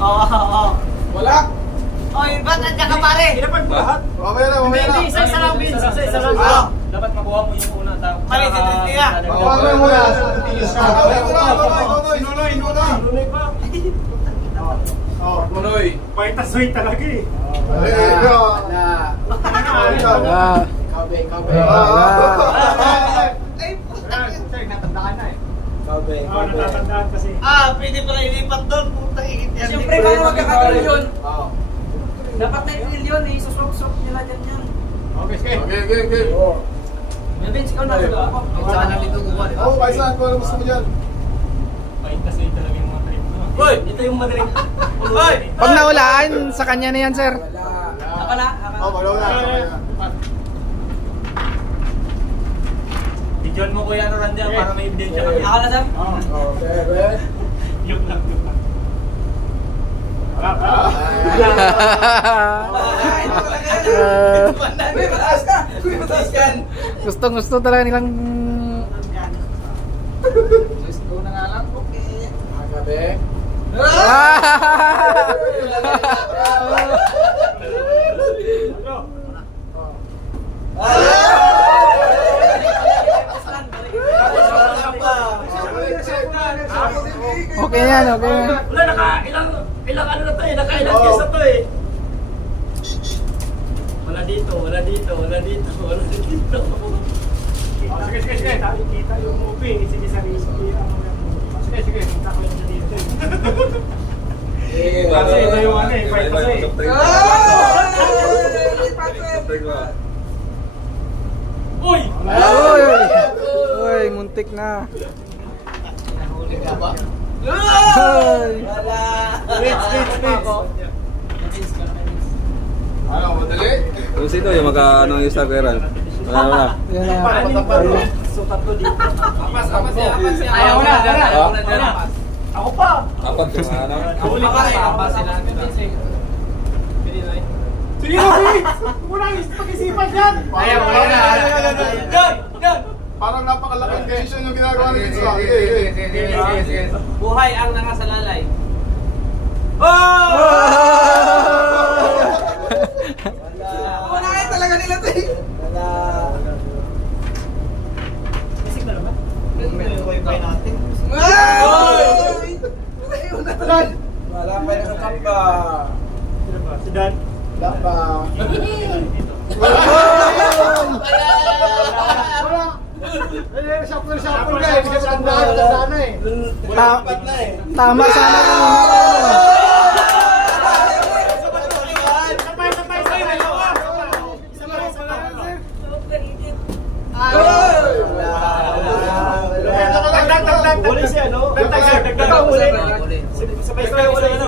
Oo. Wala. Oy, ba't nandiyan ka pare? Inapag mo lahat. Mamaya na, mamaya na. Hindi, isa lang, Vince. Isa lang. Dapat makuha mo yung una. Mali, si Tristia. Mamaya muna. Tingis ka. Nunoy. Nunoy pa. Nunoy. Paitasoy talaga eh. Kabe. Ay, puta. Natandaan na eh. Kabe. Oo, natatandaan kasi. Pwede pala ilipat doon. Puta, ikit yan. Siyempre, paano magkakatuloy yun? Oo. Dapat na i-fill yun, isusok-sok nila dyan yun. Okay. Okay. May Vince, ikaw na ako. Sana nito kuha. Oo, kaisan ko. Ano gusto mo dyan? Paitasoy talaga yung mga trip mo. Hoy, ito yung madaling. Hoy! Pag nawalaan, sa kanya na yan, sir. Ako na. Oo, wala. Bidyon mo kuya Randy para may ebidensya kami. Ako na, sir. Okay. Yung lang. Uy, mataas ka! Uy, mataas ka! Gusto talaga nilang... Gusto na nga lang. Okay. Kabe. Okay yan, okay yan. Wala, ilang ano na to eh, nakailang case na to eh. Wala dito. Sige. Kita yung movie. Sige, sarili. Sige. Kita ko yung dito. Kasi ito yung ano eh, fight kasi. Uy! Uy, muntik na. Nahuli ka ba? Uy. Wait. Ano, madali? Kung sino yung ano yung sa Kuya Wala. Yan na. Paranin pa rin. So, tatlo dito. Apas yan. Ayaw na. Ako pa! Apat yung ano. Huli pa rin. Sige, wala yung pag-isipan dyan! Ayaw na. Yan! Parang napakalaking decision yung ginagawa ni Vince. Sige. Buhay ang nangasalalay. Wala kaya talaga nila to eh. Isig na naman. Wala pa yung nakapa. Sino ba? Si Dan? Wala pa. Shuffle ka eh. Kasi tandaan na eh. Tama sana kung Dagdag. Huli siya, no? Dagdag. Sabay-sabay